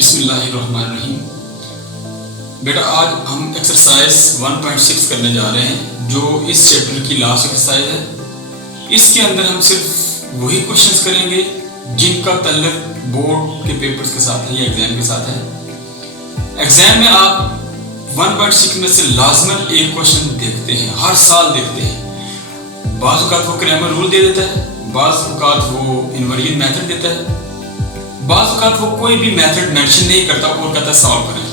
बिस्मिल्लाहिर्रहमानिर्रहीम। बेटा आज हम एक्सरसाइज 1.6 करने जा रहे हैं जो इस चैप्टर की लास्ट एक्सरसाइज है। इसके अंदर हम सिर्फ वही क्वेश्चंस करेंगे जिनका तल्लुक बोर्ड के पेपर्स के साथ है या एग्जाम के साथ है। एग्जाम में आप 1.6 में से लाजमन एक क्वेश्चन देखते हैं, हर साल देखते हैं। बाज़ औक़ात वो क्रैमर रूल दे देता है, बाज़ औक़ात वो इनवेरिएंट मेथड देता है, बाज़ औक़ात वो कोई भी मेथड मेंशन नहीं करता और कहता है सॉल्व करें,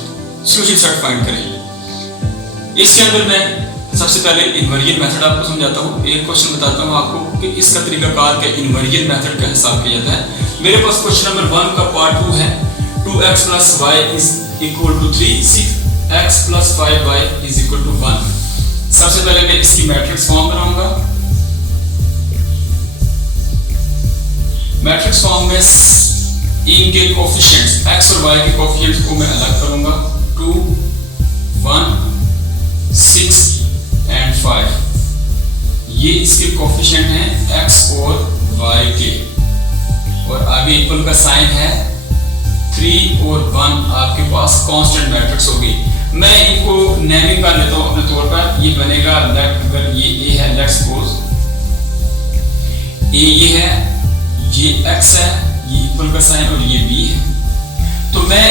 सोल्यूशन सेट फाइंड करें। इसके अंदर मैं सबसे पहले इनवेरिएंट मेथड आपको समझाता हूँ। एक क्वेश्चन बताता हूँ आपको कि इसका तरीकाकार क्या इनवेरिएंट मेथड का हिसाब किया जाता है। मेरे पास क्वेश्चन नंबर 1 का पार्ट 2 है। 2x + y = 3, 6x + 5y = 1। सबसे पहले मैं इसकी मैट्रिक्स फॉर्म बनाऊंगा। मैट्रिक्स फॉर्म में इनके कोफिशिएंट्स x और y के कोफिशिएंट्स को मैं अलग करूंगा। 2, 1, 6 एंड 5 ये इसके कोफिशिएंट हैं x और y के, और आगे इक्वल का साइन है। 3 और 1 आपके पास कांस्टेंट मैट्रिक्स होगी। मैं इनको नेमिंग कर लेता हूं अपने तौर पर। ये बनेगा लेट, अगर ये a है, लेट्स सपोज a ये है, ये x है, ये इक्वल का साइन और ये b है। तो मैं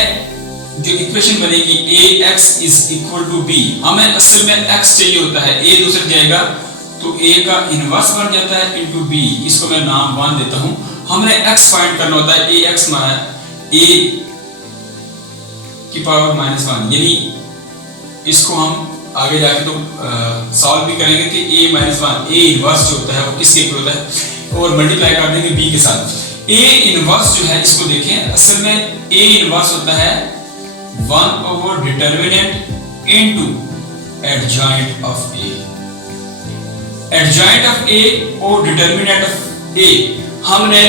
जो इक्वेशन बनेगी ax = b, हमें असल में x चाहिए होता है, a दूसरे जाएगा तो a का इनवर्स बन जाता है इनटू b। इसको मैं नाम 1 देता हूं। हमने x फाइंड करना होता है, ax माना a की पावर -1, यानी इसको हम आगे जाके तो सॉल्व भी करेंगे कि a - 1 a इनवर्स जो होता है वो किसके इक्वल होता है, और मल्टीप्लाई कर देंगे b के साथ। a इनवर्स जो है इसको देखें, असल में a इनवर्स होता है 1 determinant into adjoint of a। Adjoint of a और डिटर्मिनेंट ऑफ a हमने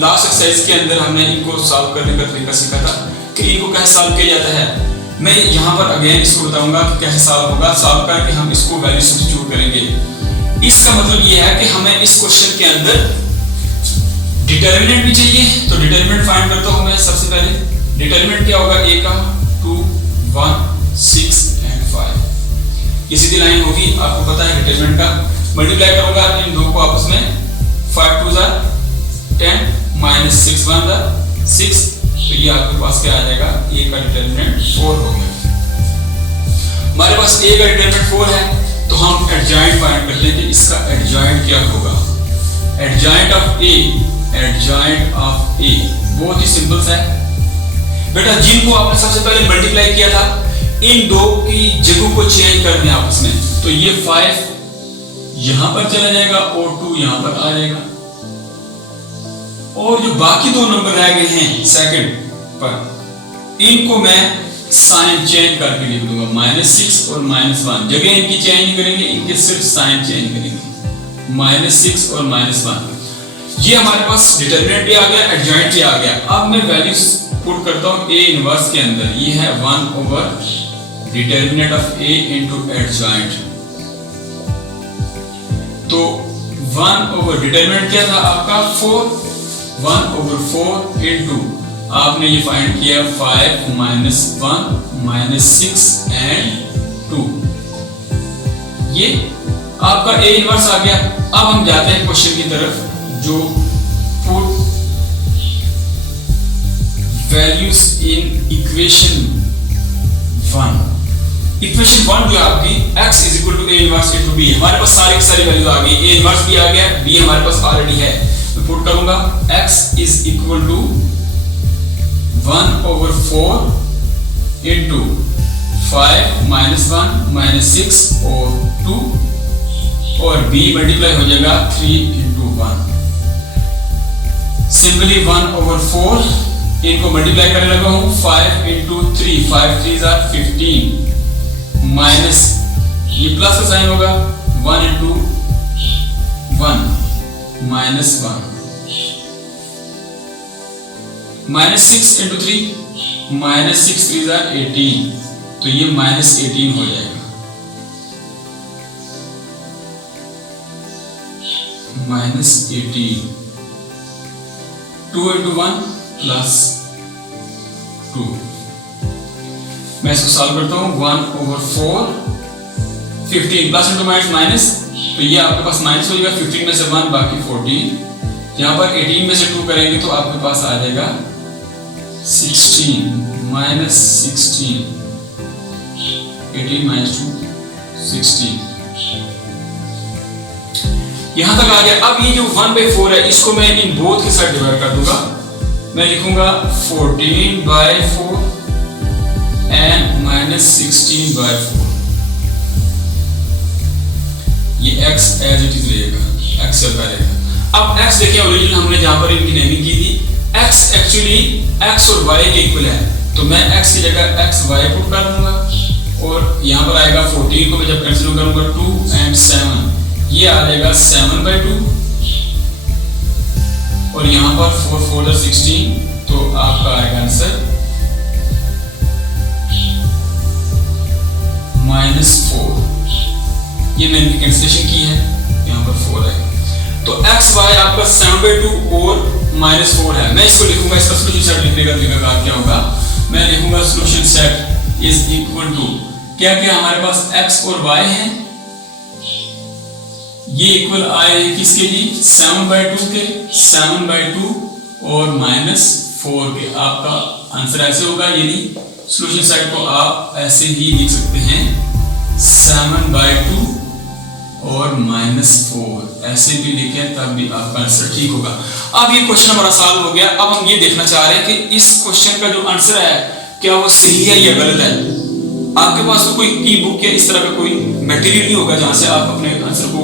लास्ट एक्सरसाइज के अंदर हमने इनको सॉल्व करने का तरीका सीखा था कि इनको कैसे सॉल्व किया जाता है। मैं यहाँ पर अगेन इसको बताऊंगा कि कैसे सॉल्व होगा। सॉल्व करके हम इसको वैल्यू सब्स्टिट्यूट करेंगे। इसका मतलब ये है कि हमें इस क्वेश्चन के अंदर डिटर्मिनेंट भी चाहिए, तो डिटर्मिनेंट फाइंड करता हूं मैं। सबसे पहले डिटर्मिनेंट क्या होगा, a का 2, 1, 6 एंड 5। ये सीधी लाइन होगी, आपको पता है डिटर्मिनेंट का। मल्टीप्लाई करूंगा इन दो को आपस में, 5 2 10 -6 1 6, तो ये आपके पास क्या आ जाएगा, a का डिटर्मिनेंट 4 हो गया। हमारे पास a का डिटर्मिनेंट 4 है, तो हम एडजॉइंट फाइंड कर लेंगे। इसका एडजॉइंट क्या होगा, adjoint of a, adjoint of a बहुत ही सिंपल सा है बेटा। जिनको आपने सबसे पहले मल्टीप्लाई किया था, इन दो की जगह को चेंज कर दें आपस में, तो ये 5 यहां पर चला जाएगा और 2 यहां पर आ जाएगा, और जो बाकी दो नंबर रह गए हैं सेकंड पर, इनको मैं साइन चेंज करके लिख दूंगा। -6 और -1 जगह इनकी चेंज नहीं करेंगे, इनके सिर्फ साइन चेंज करेंगे। -6 और -1 ये हमारे पास डिटर्मिनेंट भी आ गया, एडजॉइंट भी आ गया। अब मैं वैल्यूज पुट करता हूं a इनवर्स के अंदर। ये है 1 determinant of a into adjoint. तो 1 डिटर्मिनेंट क्या था आपका 4, 1/4 इनटू आपने ये फाइंड किया 5 - 1 -6 एंड 2। ये आपका a इनवर्स आ गया। अब हम जाते हैं क्वेश्चन की तरफ, जो put values in equation 1। Equation 1 जो आपकी x = a inverse into b, हमारे पास सारी की सारी वैल्यूज आ गई। a इनवर्स भी आ गया, b हमारे पास ऑलरेडी है। मैं पुट करूंगा x = 1/4 इनटू 5 - 1 -6 और 2, और b मल्टीप्लाई हो जाएगा 3 × 1। सिंपली 1/4 इनको मल्टीप्लाई करने लगा हूं, 5 × 3, 5 3 = 15 माइनस ये प्लस का साइन होगा 1 × 1 -1 -6 × 3 -6 3 = 18, तो ये -18 हो जाएगा। -18 2 × 1 + 2 मैं इसको सॉल्व करता हूँ। 1/4 15 प्लस इंटू माइनस माइनस, तो ये आपके पास माइनस हो जाएगा। 15 में से 1 बाकी 14, यहाँ पर 18 में से 2 करेंगे तो आपके पास आ जाएगा 16 माइनस 16, 18 माइनस 2 16। यहां तक आ गया। अब ये जो 1/4 है इसको मैं इन बोथ के साथ डिवाइड कर दूंगा। मैं लिखूंगा 14/4 एंड माइनस 16/4। ये x एज इट इज रहेगा, x चलता रहेगा। अब x देखिए ओरिजिनल हमने जहां पर इनकी नेमिंग की थी, x एक्चुअली x और y के इक्वल है, तो मैं x की जगह xy पुट कर दूंगा और यहां पर आएगा 14 को मैं जब कैंसिल करूंगा 2 एंड 7, ये आ जाएगा 7/2 और यहां पर 4 4 16, तो आपका आएगा आंसर -4। ये मैंने कैंसिलेशन की है, यहां पर 4 है, तो x y आपका 7/2 और -4 है। मैं इसको लिखूंगा, इसका सॉल्यूशन सेट लिखने का तरीका क्या होगा, मैं लिखूंगा solution set is equal to क्या क्या हमारे पास x और y है, ये इक्वल आए हैं किसके जी 7/2 के, 7/2 और -4 के। आपका आंसर ऐसे होगा, यानी सॉल्यूशन सेट को आप ऐसे ही लिख सकते हैं 7/2 और -4, ऐसे भी लिखें तब भी आपका आंसर ठीक होगा। अब ये क्वेश्चन हमारा सॉल्व हो गया। अब हम ये देखना चाह रहे हैं कि इस क्वेश्चन का जो आंसर है क्या वो सही है या गलत है। आपके पास तो कोई की बुक या इस तरह का कोई मटेरियल नहीं होगा जहां से आप अपने आंसर को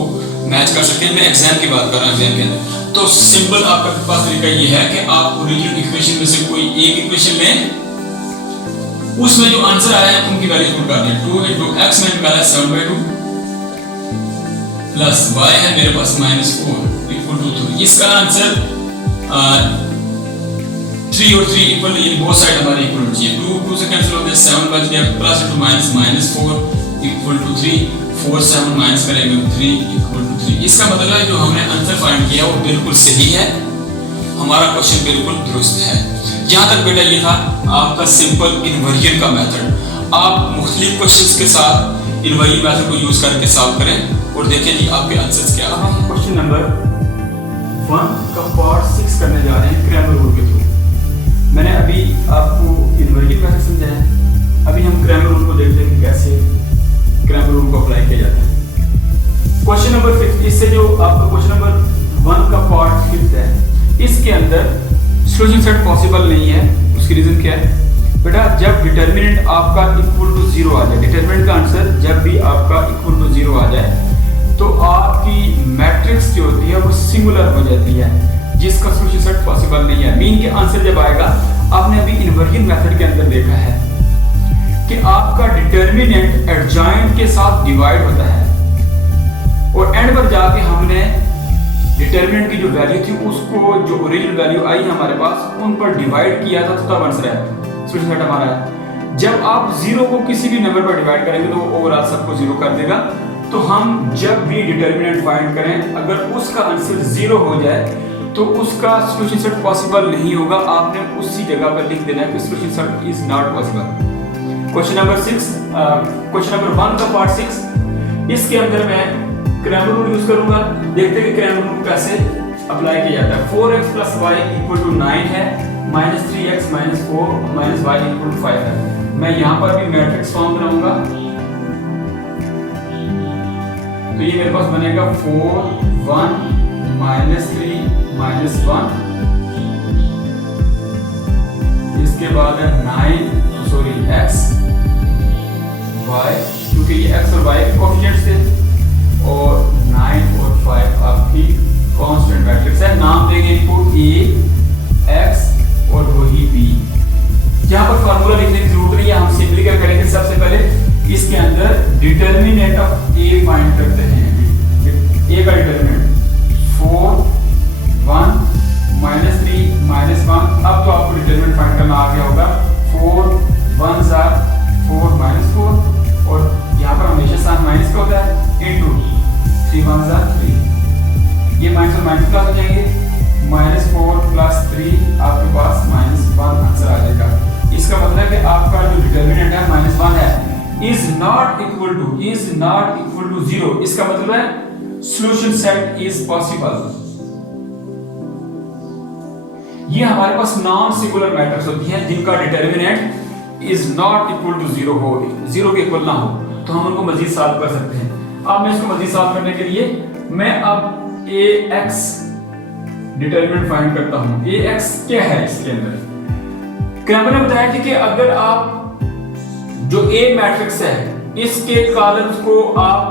मैच कर सकते हैं। मैं एग्जाम की बात कर रहा हूं, एग्जाम के अंदर तो सिंपल आपके पास तरीका ये है कि आप ओरिजिनल इक्वेशन में से कोई एक इक्वेशन लें, उसमें जो आंसर आया है उनकी वैल्यू पुट कर दें। 2 into x में निकाला 7/2 प्लस y है मेरे पास -4 इक्वल टू 3। इसका आंसर 3 और 3 इक्वल, ये बोथ साइड हमारे इक्वल होनी चाहिए। 2 2 से कैंसिल हो गया, 7 बच गया, plus into minus -4 equal to 3, 4 7 minus करेंगे 3 इक्वल टू 3। इसका मतलब है जो हमने आंसर फाइंड किया वो बिल्कुल सही है, हमारा क्वेश्चन बिल्कुल दुरुस्त है। जहां तक बेटा ये था आपका सिंपल इनवर्जन का मेथड। आप मुख्तलिफ क्वेश्चंस के साथ इनवर्जन मेथड को यूज करके सॉल्व करें और देखें जी आपके आंसर्स क्या हैं। हम क्वेश्चन नंबर 1 का पार्ट 6 करने जा रहे हैं क्रैमर रूल के थ्रू। मैंने अभी आपको इनवर्जन मेथड समझाया, अभी हम क्रैमर रूल को देखते हैं कि कैसे क्रैमर रूल को अप्लाई किया जाता है। क्वेश्चन नंबर 5, इससे जो आपका क्वेश्चन नंबर 1 का पार्ट 5 है, इसके अंदर सॉल्यूशन सेट पॉसिबल नहीं है। उसकी रीजन क्या है बेटा, जब डिटरमिनेंट आपका इक्वल टू 0 आ जाए, डिटरमिनेंट का आंसर जब भी आपका इक्वल टू 0 आ जाए तो आपकी मैट्रिक्स जो होती है वो सिंगुलर हो जाती है, जिसका सॉल्यूशन सेट पॉसिबल नहीं है। मीन के आंसर जब आएगा, आपने अभी इनवर्जन मेथड के अंदर देखा है कि आपका डिटरमिनेंट एडजॉइंट के साथ डिवाइड होता है और एंड पर जाके हमने डिटरमिनेंट की जो वैल्यू थी उसको, जो ओरिजिनल वैल्यू आई हमारे पास, उन पर डिवाइड किया था, तब आंसर है सॉल्यूशन सेट हमारा है। जब आप 0 को किसी भी नंबर पर डिवाइड करेंगे तो वो ओवरऑल सबको 0 कर देगा। तो हम जब भी डिटरमिनेंट फाइंड करें, अगर उसका आंसर 0 हो जाए तो उसका सॉल्यूशन सेट पॉसिबल नहीं होगा। आपने उसी जगह पर लिख देना है कि solution set is not possible. Question number 6, question number 1 का पार्ट 6, इसके अंदर मैं क्रैमर रूल यूज करूंगा। देखते हैं कि क्रैमर रूल कैसे अप्लाई किया जाता है। 4x + y = 9 है, -3x - 4 - y = 5 है। मैं यहां पर भी मैट्रिक्स फॉर्म बनाऊंगा, तो ये मेरे पास बनेगा 4 1 -3 -1, इसके बाद है 9 x y, क्योंकि ये x और y के कोएफिशिएंट्स थे, और 9 और 5 आपकी कांस्टेंट मैट्रिक्स है। नाम देंगे इनको a x और वही b। यहाँ पर फार्मूला लिखने की जरूरत नहीं है, हम सिंपली क्या करेंगे, सबसे पहले इसके अंदर डिटरमिनेंट ऑफ a फाइंड करते हैं। a का डिटरमिनेंट 4 1 -3 -1। अब तो आपको डिटरमिनेंट फाइंड करना आ गया होगा। 4 1 4 4 -4, और यहाँ पर हमेशा साइन माइनस का होता है, इनटू 3 1 3। ये माइनस और माइनस प्लस हो जाएंगे, -4 + 3 आपके पास -1 आंसर आ जाएगा। इसका मतलब है कि आपका जो डिटर्मिनेंट है -1 है इज नॉट इक्वल टू 0। इसका मतलब है सॉल्यूशन सेट इज पॉसिबल। ये हमारे पास नॉन सिंगुलर मैट्रिक्स होती हैं जिनका determinant is not equal to 0 हो, 0 के इक्वल ना हो, तो हम उनको मजीद सॉल्व कर सकते हैं। अब मैं इसको मजीद सॉल्व करने के लिए मैं अब ax डिटर्मिनेंट फाइंड करता हूं। ax क्या है इसके अंदर? क्रैमर ने बताया कि अगर आप जो A मैट्रिक्स है इसके कॉलम्स को आप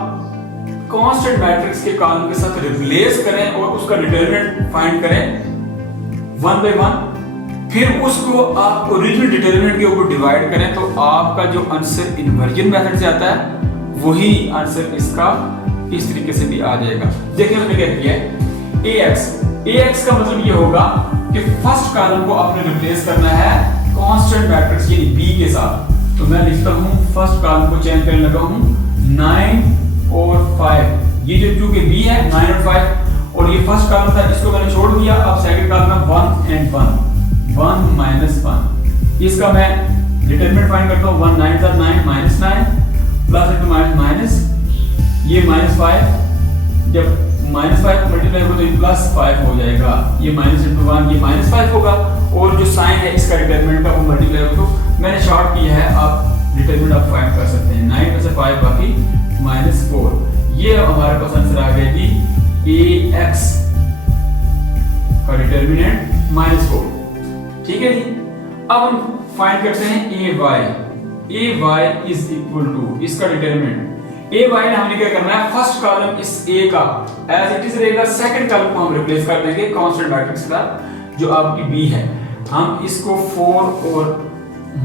कांस्टेंट मैट्रिक्स के कॉलम के साथ रिप्लेस करें और उसका डिटर्मिनेंट फाइंड करें 1 by 1, फिर उसको आप ओरिजिनल डिटर्मिनेंट के ऊपर डिवाइड करें तो आपका जो आंसर इन्वर्जन मेथड से आता है वही आंसर इसका इस तरीके से भी आ जाएगा। देखिए हमने क्या किया है, ax का मतलब ये होगा कि फर्स्ट कॉलम को आपने रिप्लेस करना है कांस्टेंट मैट्रिक्स यानी b के साथ। तो मैं लिखता हूं फर्स्ट कॉलम को चेंज करने लगा हूं 9 और 5। ये जो चूंकि b है 9 और 5 और ये फर्स्ट कॉलम था इसको मैंने छोड़ दिया। अब सेकंड कॉलम में 1 and 1, 1 minus 1, इसका मैं डिटरमिनेंट फाइंड करता हूं। 1 9 9 -9 प्लस इनटू माइनस ये -5, जब -5 मल्टीप्लाई हो तो ये +5 हो जाएगा। ये माइनस इनटू 1 ये -5 होगा और जो साइन है इसका डिटरमिनेंट का वो मल्टीप्लाई हो तो मैंने शॉर्ट किया है। आप डिटरमिनेंट आप फाइंड कर सकते हैं 9 में से 5 बाकी -4। ये हमारे पास आंसर आ गया कि ax का डिटरमिनेंट -4। ठीक है जी। अब हम फाइंड करते हैं ay इज इक्वल टू इसका डिटरमिनेंट। ay ने हमने क्या करना है, फर्स्ट कॉलम इस a का एज इट इज रहेगा, सेकंड कॉलम को हम रिप्लेस कर देंगे कांस्टेंट मैट्रिक्स का जो आपकी b है। हम इसको 4 और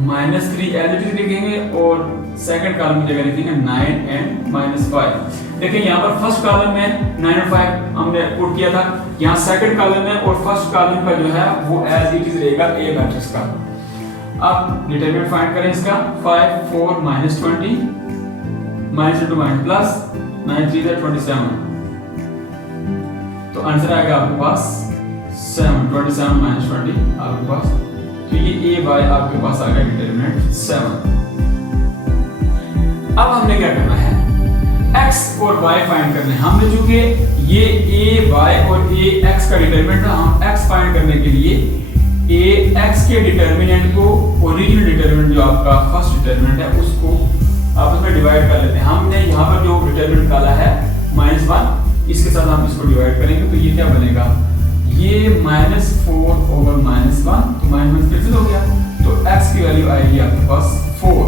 -3 एज इट इज लिखेंगे और सेकंड कॉलम की जगह लिखेंगे 9 and -5। देखिए यहाँ पर फर्स्ट कॉलम में 9 और 5 हमने पुट किया था, यहाँ सेकंड कॉलम में और फर्स्ट कॉलम का जो है वो एज इट इज रहेगा a मैट्रिक्स का। अब डिटरमिनेंट फाइंड करें इसका 5 4 -20 माइनस इनटू माइनस प्लस 9 3 27, तो आंसर आएगा आपके पास 7 27 -20 आपके पास। तो ये ay आपके पास आ गया डिटरमिनेंट 7। अब हमने क्या करना है, x और y फाइंड करने हैं। हमने चूंकि ये a y और a x का डिटरमिनेंट था, हम x फाइंड करने के लिए a x के डिटरमिनेंट को ओरिजिनल डिटरमिनेंट जो आपका फर्स्ट डिटरमिनेंट है उसको आपस में डिवाइड कर लेते हैं। हमने यहाँ पर जो डिटरमिनेंट निकाला है -1, इसके साथ हम इसको डिवाइड करेंगे तो ये क्या बनेगा, ये -4 over -1, तो -1 कैंसिल हो गया तो x की वैल्यू आएगी आपके पास 4।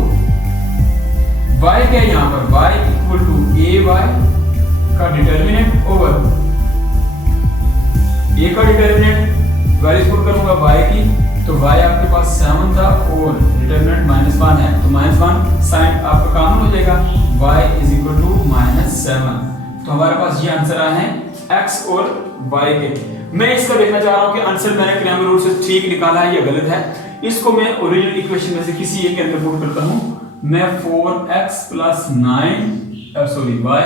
y क्या है यहाँ पर, y इक्वल टू ay का डिटरमिनेंट ओवर a का डिटरमिनेंट वैल्यू पुट करूंगा y की, तो y आपके पास 7 था और डिटरमिनेंट -1 है तो -1 साइन आपका कामन हो जाएगा, y इज इक्वल टू -7। तो हमारे पास ये आंसर आए हैं x और y के। मैं इसका देखना चाह रहा हूं कि आंसर मैंने क्रैमर रूल से ठीक निकाला है या गलत है। इसको मैं ओरिजिनल इक्वेशन में से किसी एक के अंदर पुट करता हूं। मैं 4x + 9 y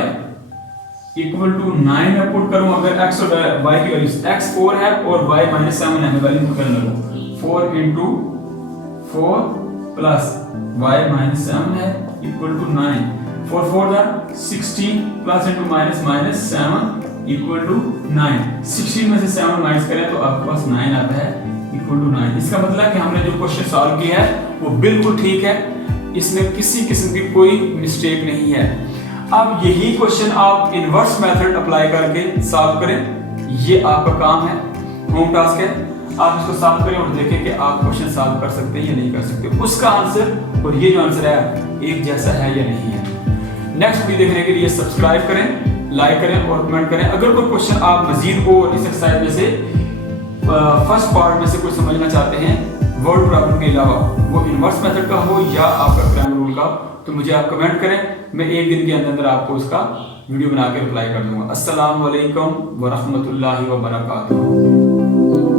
इक्वल टू 9 में पुट करूं। अगर x और y की वैल्यू x 4 है और y -7 है, मैं वैल्यू पुट करने लगूं 4 × 4 प्लस y -7 है equal to 9, 4 4 16 plus into minus 7 equal to 9। 16 में से 7 माइनस करें तो आपके पास 9 आता है इक्वल टू 9। इसका मतलब है कि हमने जो क्वेश्चन सॉल्व किया है वो बिल्कुल ठीक है, इसमें किसी किस्म की कोई मिस्टेक नहीं है। अब यही क्वेश्चन आप इनवर्स मेथड अप्लाई करके सॉल्व करें, ये आपका काम है, होम टास्क है। आप इसको सॉल्व करें और देखें कि आप क्वेश्चन सॉल्व कर सकते हैं या नहीं कर सकते। उसका आंसर और ये जो आंसर है एक जैसा है या नहीं है। नेक्स्ट वीडियो देखने के लिए सब्सक्राइब करें, लाइक करें और कमेंट करें। अगर कोई क्वेश्चन आप मजीद को इस एक्सरसाइज में से फर्स्ट पार्ट में से कुछ समझना चाहते हैं वर्ड प्रॉब्लम के अलावा, वो इनवर्स मेथड का हो या आपका क्रैमर रूल का, तो मुझे आप कमेंट करें, मैं एक दिन के अंदर आपको उसका वीडियो बना के रिप्लाई कर दूंगा। अस्सलाम वालेकुम व रहमतुल्लाहि व बरकातुहू।